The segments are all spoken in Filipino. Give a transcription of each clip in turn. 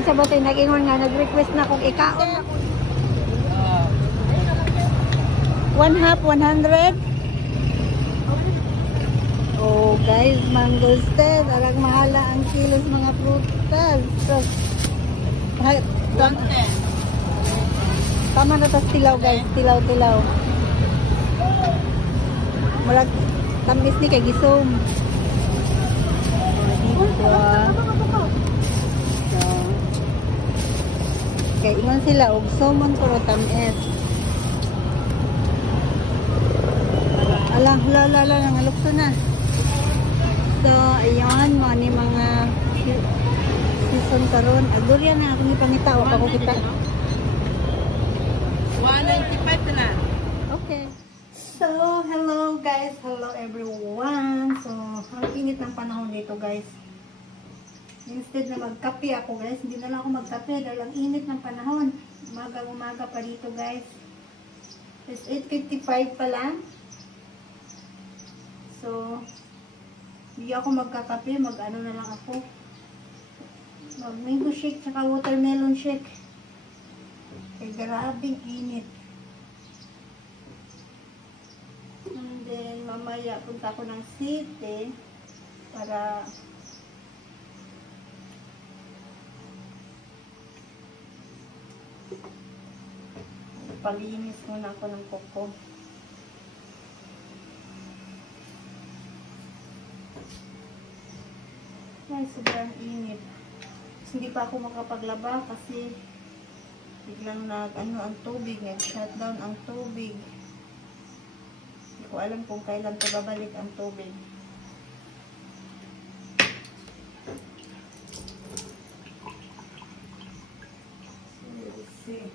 Kinsa ba tayo nag-ingon nga, nag-request na kung ikaon. 1/2, 100. Oh guys, mangosteen. Alag mahala ang kilos mga prutas. So, tama na tas tilaw guys. Tilaw. Murag tamis ni kay gisom. Dito So, kay ingon sila og somon pero tamis. Alah, nangalukso na. So, ayun, ni mga season karon. Agurya na ako ni pangita o ako kita. 195 na. Okay. So, hello guys. Hello everyone. So, ang init ng panahon dito guys. Instead na magkape ako guys, hindi na lang ako magkape dahil ang init ng panahon. Umaga pa dito guys. It's 8:55 pa lang. So, hindi ako magkakape, mag-ano na lang ako. Mag-mango shake, tsaka watermelon shake. Kaya grabing init. And then, mamaya punta ako ng city para palinis muna ako ng kuko. Ay, sobrang init. Hindi pa ako makapaglaba kasi biglang ang tubig, nag-shutdown ang tubig. Hindi ko alam kung kailan ko babalik ang tubig. Let's see.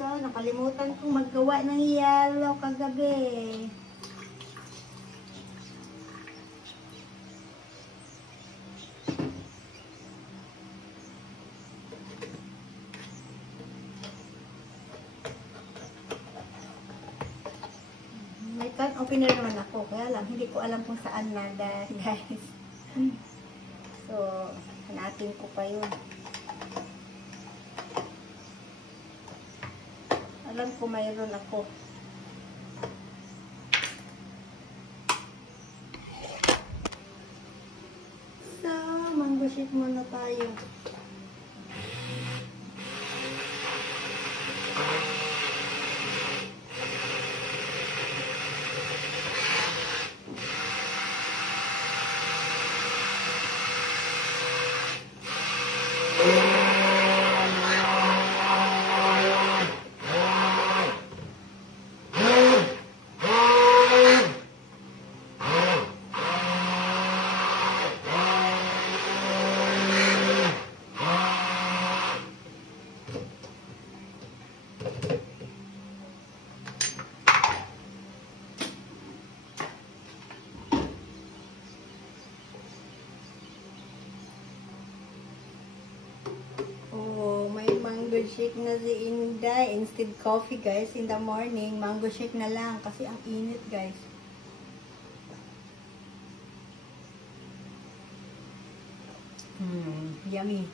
So, nakalimutan kong maggawa ng yellow kagabi. May can opener naman ako. Kaya lang, hindi ko alam kung saan na guys. So, hanapin ko pa yun. Alam ko mayroon ako. So, mango shake muna tayo. Mango shake na si Inday. Instead coffee guys, in the morning, mango shake na lang kasi ang init guys. Yummy.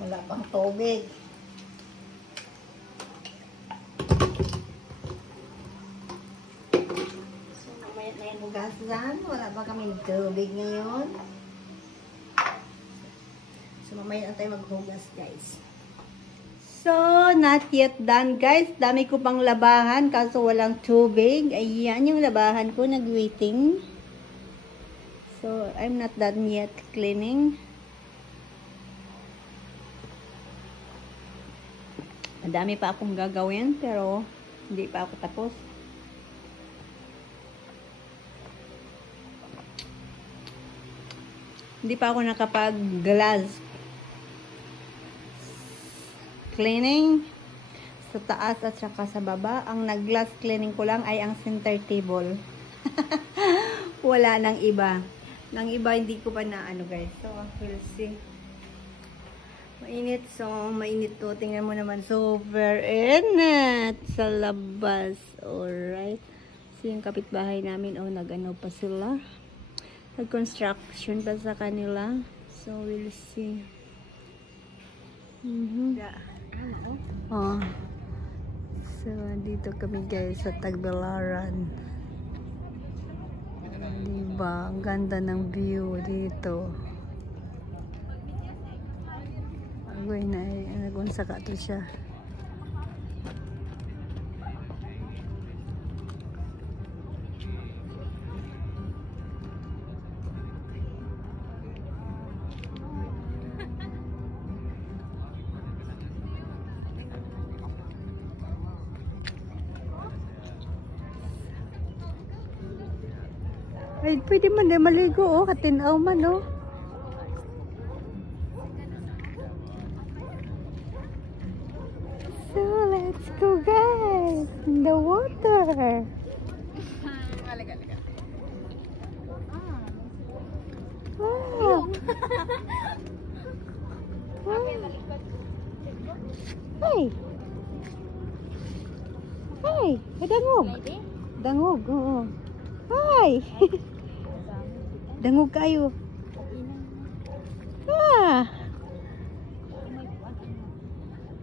Wala pang tubig. So, mamaya na yung hugasan. Wala ba kaming tubig ngayon? So, mamaya na tayo maghugas, guys. So, not yet done, guys. Dami ko pang labahan kaso walang tubig. Ayan yung labahan ko, nag-waiting. So, I'm not done yet cleaning. Madami pa akong gagawin pero hindi pa ako tapos. Hindi pa ako nakapag-glass cleaning. sa taas at saka sa baba. Ang nag-glass cleaning ko lang ay ang center table. Wala nang iba. Nang iba hindi ko pa na ano guys. So, we'll see. Mainit. So, mainit to. Tingnan mo naman. Super init sa labas. Alright. So, yung kapitbahay namin, oh, nag-ano pa sila. Nag-construction pa sa kanila. So, we'll see. Oh. So, dito kami guys sa Tagbilaran. Diba? Ang ganda ng view dito. Agoy na eh. Nagunsa ka to siya. Ay, pwede man din maligo, oh. Katinaw man, oh. So, let's go, guys. In the water. Wow. Hey. Hey, dangog. Dangog, oo. Hi. Dangog kayo. Ah.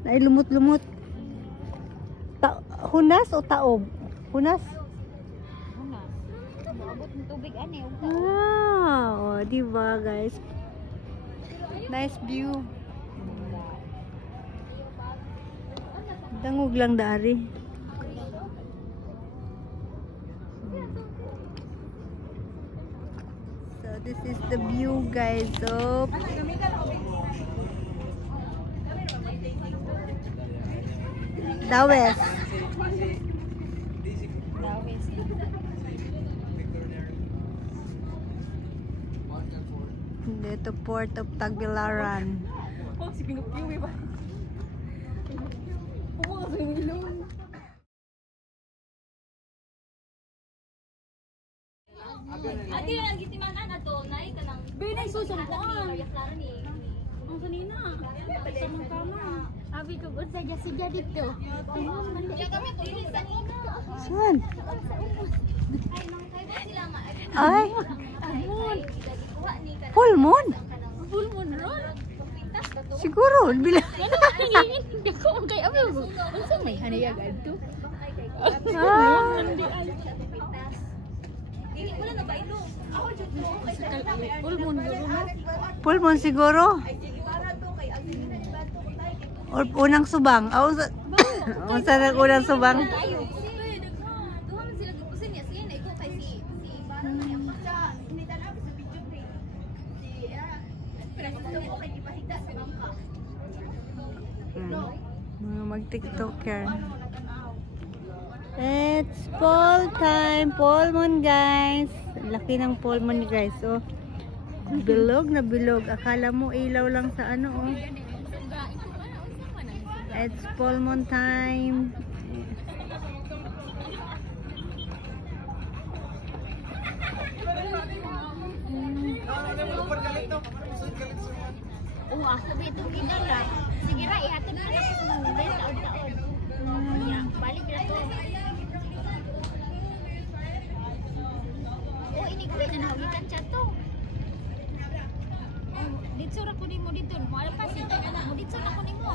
Ay, lumot-lumot. Hunas o taob? Hunas? Hunas. Maabot ng tubig ani. Wow, diba guys? Nice view. Dangog lang dari. So this is the view guys. So Dawes. Dito Port of Tagbilaran. Oh, si Pinocchio ba? Oh, si Milon. Adi ang gitimanan ato nay kanang binay susumpuan. Ang kanina. Sa mga kama. Abi ko gud sa siya dito. Ya kami dili sa ina. Saan? Ay nang kay sila nga. Ay. Full moon? Full moon ron. Siguro bila. Ano hindi ko kay abi. Unsa may hanayag adto? Ah. Dili wala na ba ilo? Ako jud mo kay full moon guro. Full moon siguro. Or unang subang. Unsa na unang subang? Mga mag-tiktoker. It's fall time. Full moon guys. Laki ng full moon guys. Oh. Bilog na bilog. Akala mo ilaw lang sa ano oh. It's full moon time. Sabi itong gidala. Sige ra, ihatod na ako sa mga taon-taon. Balik na to. Inigwit na nahulitan siya to. Dito ra ko ni mo dito. Mahal pa siya. Dito ra ko ni mo.